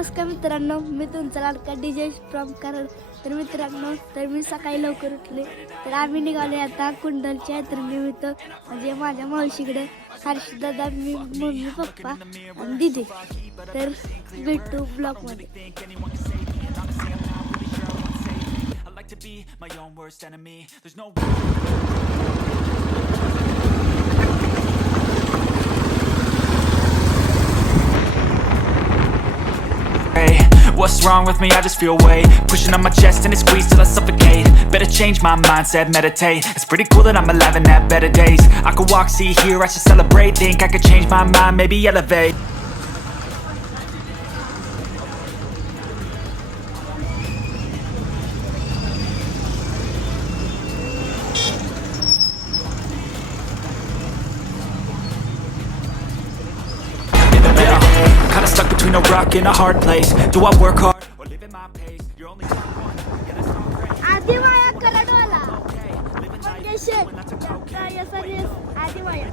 नमस्कार मित्रांनो, मी तुमचा लाडका DJ फ्रॉम कराड. तर मित्रांनो, तर मी सकाळी लवकर उठले, तर आम्ही निघाले आता कुंडलच्या यात्रेनिमित्त, म्हणजे माझ्या मावशीकडे. हर्षदादा, मी, मम्मी, पप्पा आणि दिदी. तर भेटू ब्लॉगमध्ये. What's wrong with me? I just feel weight pushing on my chest and it squeezes till I suffocate. Better change my mindset, meditate. It's pretty cool that I'm alive and have better days. I could walk, see, hear, I should celebrate. Think I could change my mind, maybe elevate. Kinda stuck between a rock and a hard place. Do I work hard or live at my pace? You're only one. Yeah, that's not great. आधी माया कराडवाला Okay, living life मंगेशे when I took cocaine. आधी माया.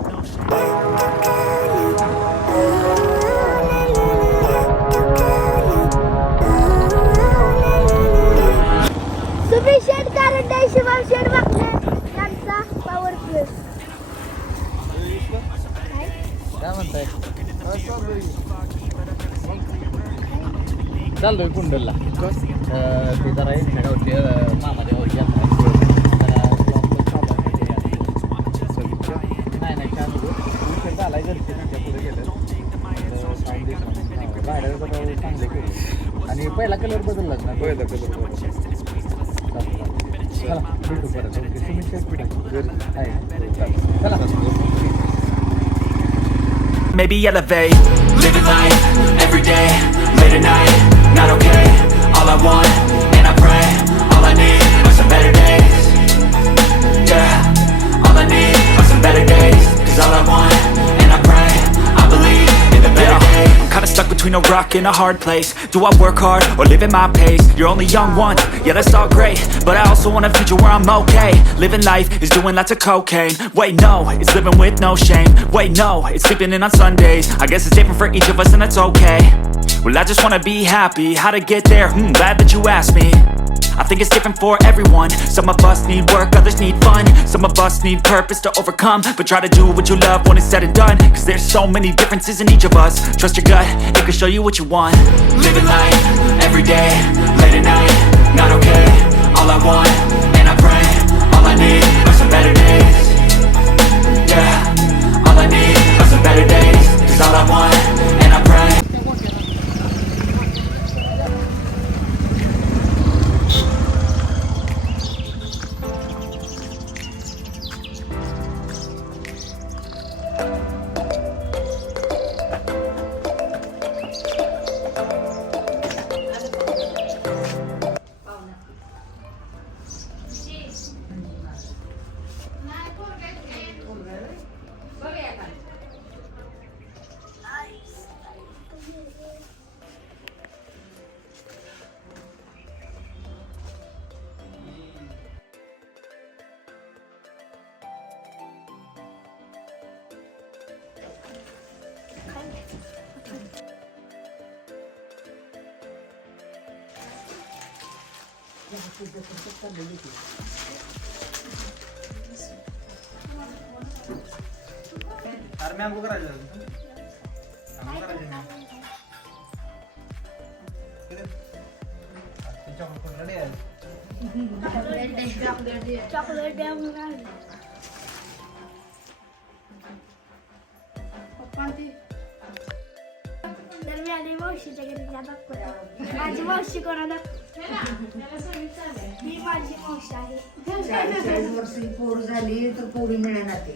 सुबी shade कारण शिवाम shade Baghel यांचा power plus. काय म्हणताय? चाललोय कुंडलला. ते जरा यांच्या गावची मामाच्या गावची यात्रा नाही छान विषय झालाय घरचे त्यांच्या पुढे गेलं भाड्याचं बघा चांगले केले आणि पहिला कलर बदललाच ना. पहिला कलर चला भेटू परत. ओके, तुम्ही शेत आहे चला. Maybe elevate. Living life every day, late at night, not okay. All I want, and I pray, all I need are some better days. Yeah, all I need are some better days. Cause all I want, and I pray, I believe in the better days. I'm kinda stuck between a rock and a hard place. Do I work hard or live at my pace? You're only young once, yeah that's all great, but I also want a future where I'm okay. Living life is doing lots of cocaine. Wait no, it's living with no shame. Wait no, it's sleeping in on Sundays. I guess it's different for each of us and that's okay. Well I just wanna be happy, how to get there? Glad that you asked me. I think it's different for everyone. Some of us need work, others need fun. Some of us need purpose to overcome. But try to do what you love when it's said and done. Cause there's so many differences in each of us. Trust your gut, it can show you what you want. Living life, every day, late at night, not okay. All I want, and I pray, all I need are some better days. Yeah, all I need are some better days. Cause all I want, and I pray. अरे mango करायचं chocolate द्या म्हणून तर मी आली मावशीच्या घरी दाखवतो. माझी मावशी कोणाला ही माझी मावशी आहे. 40 वर्षी पोर झाली तर पोरी मिळणार ते.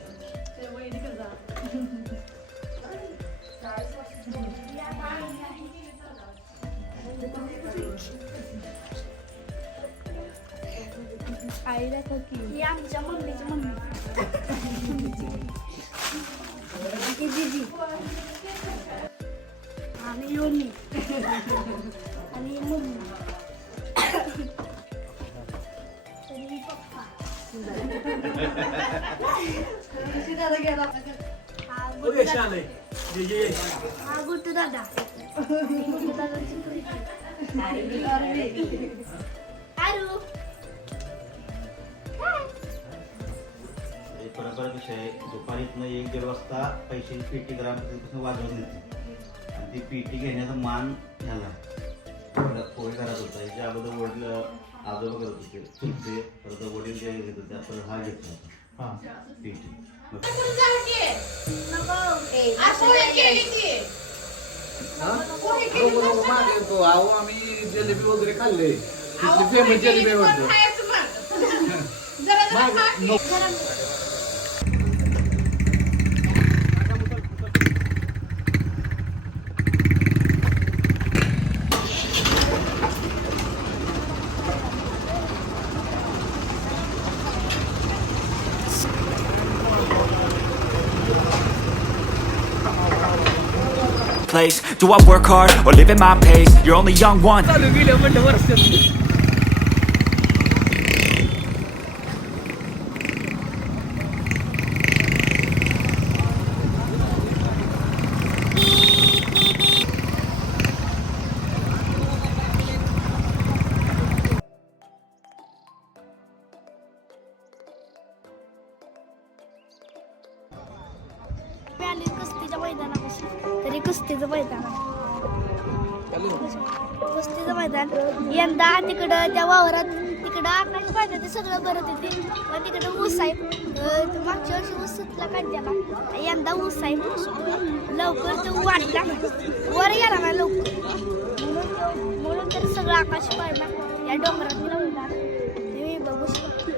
आईला ही आमच्या मम्मीची मम्मी ही दीदी आणि योनी आणि मम्मी आणि पप्पा. ओके, छान आहे. हा गुट्टू दादा गुट्टू दादाची पोरगी. आरू. परंपरा विषय आहे दुपारीतनं 1-1:30 वाजता पैशाची पेटी ग्रामपंचायतीपासून वाजवून देते आणि ती पेटी घेण्याचा मान झाला पोहे करत होता याच्या अगोदर वडील आजोबा करत होते चुलते परत वडील जे घेत होते परत हा घेतला होता पेटी आम्ही जिलेबी वगैरे खाल्ले famous jalebi Place. Do I work hard or live at my pace? You're only young one. मी आली कुस्तीच्या मैदानापाशी तरी कुस्तीचं मैदान आहे. कुस्तीचं मैदान यंदा तिकडं त्या वावरात तिकडं आकाश पाहिजे ते सगळं भरत होते पण तिकडं ऊस आहे. मागच्या वर्षी ऊस सुटला काढल्याला यंदा ऊस आहे लवकर तो वाढला वर गेला ना लवकर म्हणून तर सगळं आकाश पाहिला या डोंगरात लावला तुम्ही बघू शकता.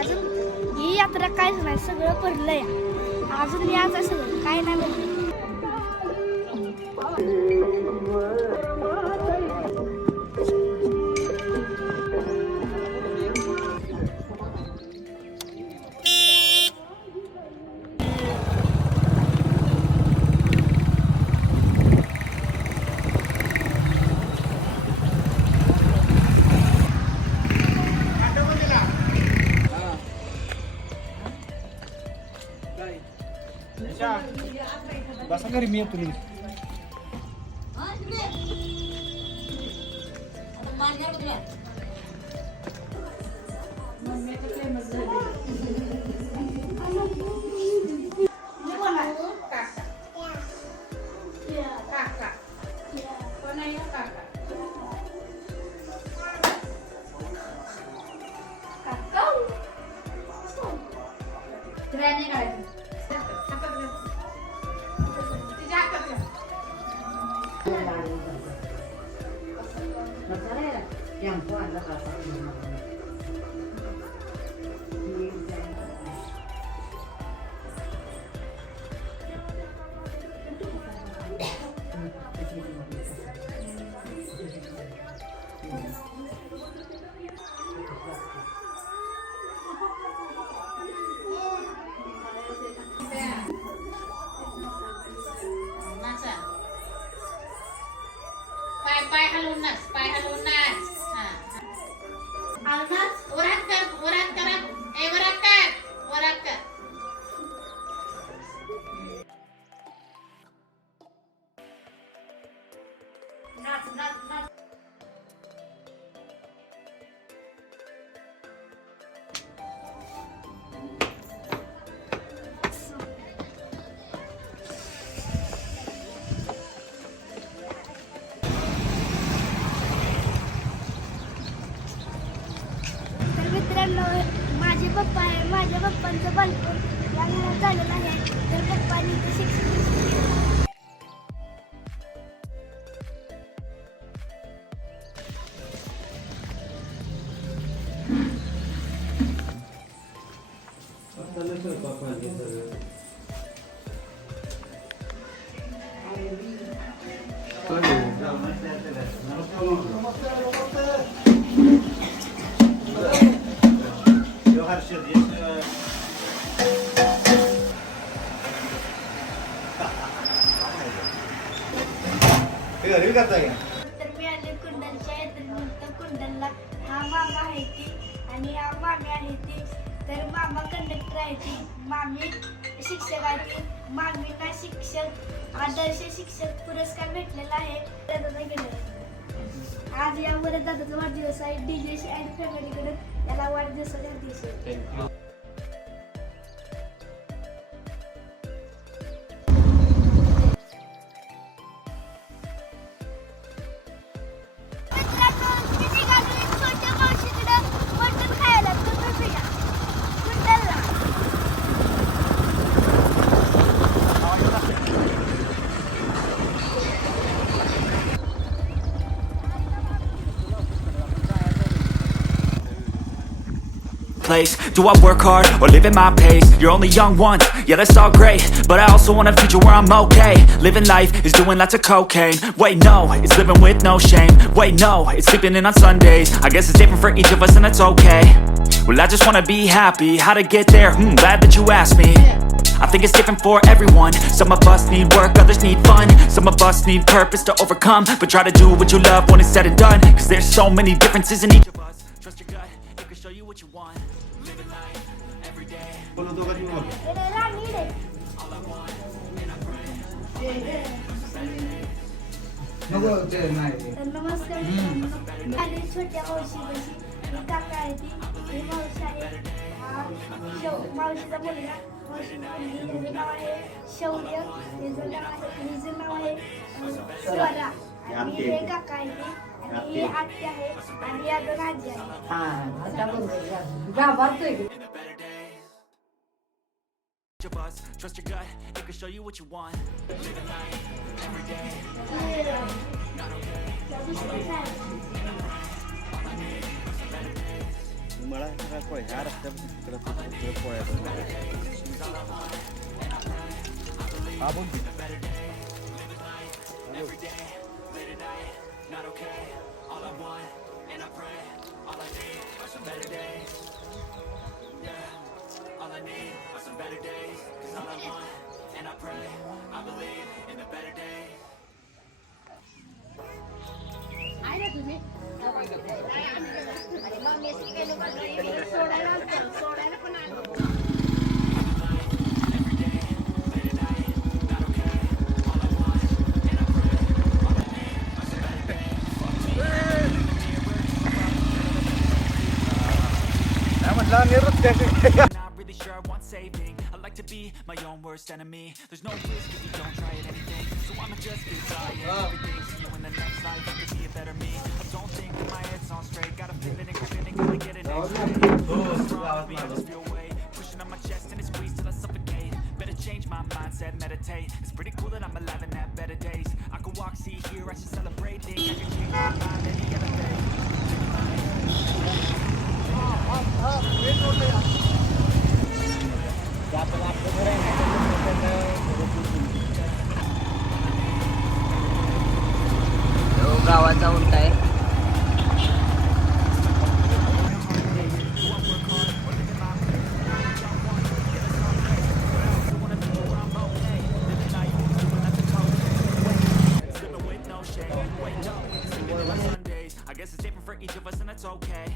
अजून ही यात्रा काहीच नाही सगळं भरलं या अजून याच असं काय नाही म्हणते. बसा घरी मी येतो पाय हलवून नाच पाय हलवून नाच वरात कर वरात करा ए वरात कर नाच नाच नाच माझे पप्पा आहे माझ्या पप्पांचं बालपण या घरात झालेलं आहे तर पप्पांनी ते शिक्षण तर मी आले कुंडलच्या यात्रेनिमित्त कुंडलला हा मामा आहे ती आणि हा मामी आहे ती तर मामा कंडक्टर आहे ती मामी शिक्षक आहेत. मामींना शिक्षक आदर्श शिक्षक पुरस्कार भेटलेला आहे. आज या बरं दादाचा वाढदिवस आहे. डीजे अँड फॅमिलीकडे याला वाढदिवसाच्या दिवशी place. Do I work hard or live at my pace? You're only young once, yeah that's all great, but I also want a future where I'm okay. Living life is doing lots of cocaine. Wait no, it's living with no shame. Wait no, it's sleeping in on Sundays. I guess it's different for each of us and that's okay. Well I just wanna be happy, how to get there? Glad that you asked me. I think it's different for everyone. Some of us need work, others need fun. Some of us need purpose to overcome. But try to do what you love when it's said and done, cause there's so many differences in each of us. Trust your gut, it can show you what you want. Living life, every day. बोलो दोघं तुम्ही बोला. तर नमस्कार मित्रांनो. आणि छोट्या मावशीपाशी ही काका आहे ती मावशी आहे. मावशीचा मुलगा मावशीची मुलगी त्याचं नाव आहे शौर्य. हिचं नाव आहे स्वरा. आणि हे काका आहे ते आणि ही आत्या आहे आणि या दोन आजी आहे. Of us, trust your gut, it can show you what you want. Living life, every day. मला ह्या रस्त्यावर पोळ्या हा बोल की. Every day, late at night, not okay. All I want, and I pray, all I need are some better days. Yeah, all I need are some better days. Cause all I want, and I pray, I believe in the better days. सोडायला पण आलो. Not really sure I want saving. I like to be my own worst enemy. There's no risk if you don't try at anything. So I'ma just keep trying everything. See you in the next life, you can be a better me. I don't think that my head's on straight. Gotta flip it and grip it and gotta get it next day. Strong me, I just feel weight pushing on my chest and it squeezes till I suffocate. Better change my mindset, meditate. It's pretty cool that I'm alive and have better days. I could walk, see, hear, I should celebrate. Think I can change my mind any other day. गावाचा उंट आहे. I guess it's different for each of us and that's okay.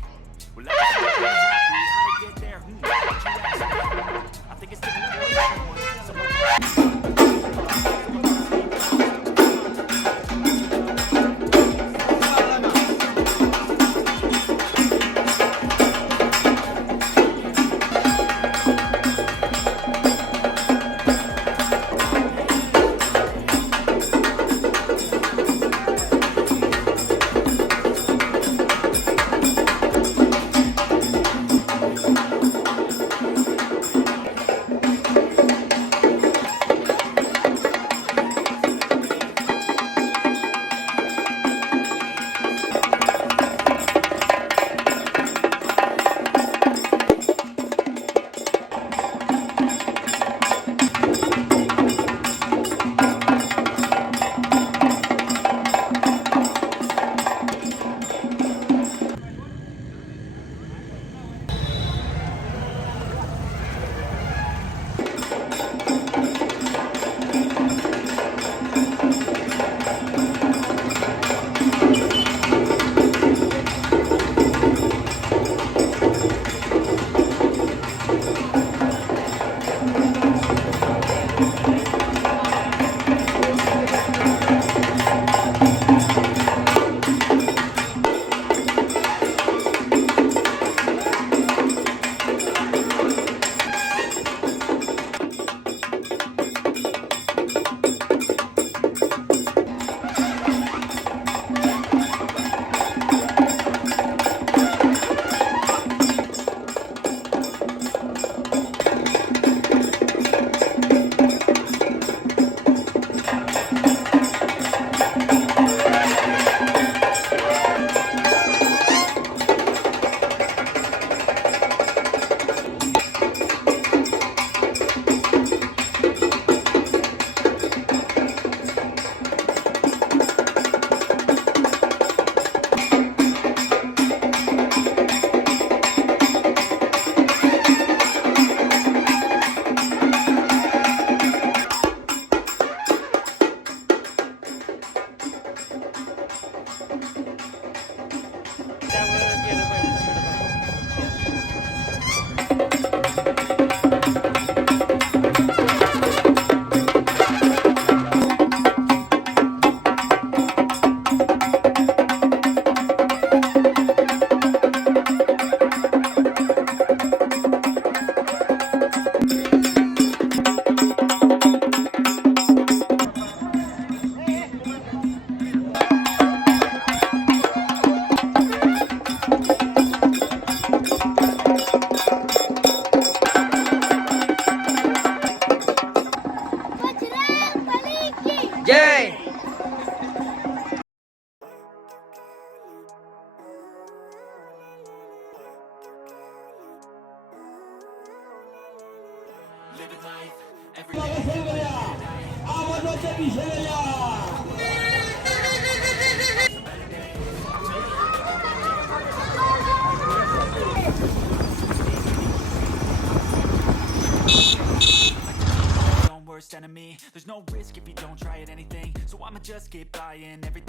Worst enemy. There's no risk if you don't try at anything, so I'ma just keep buying everything.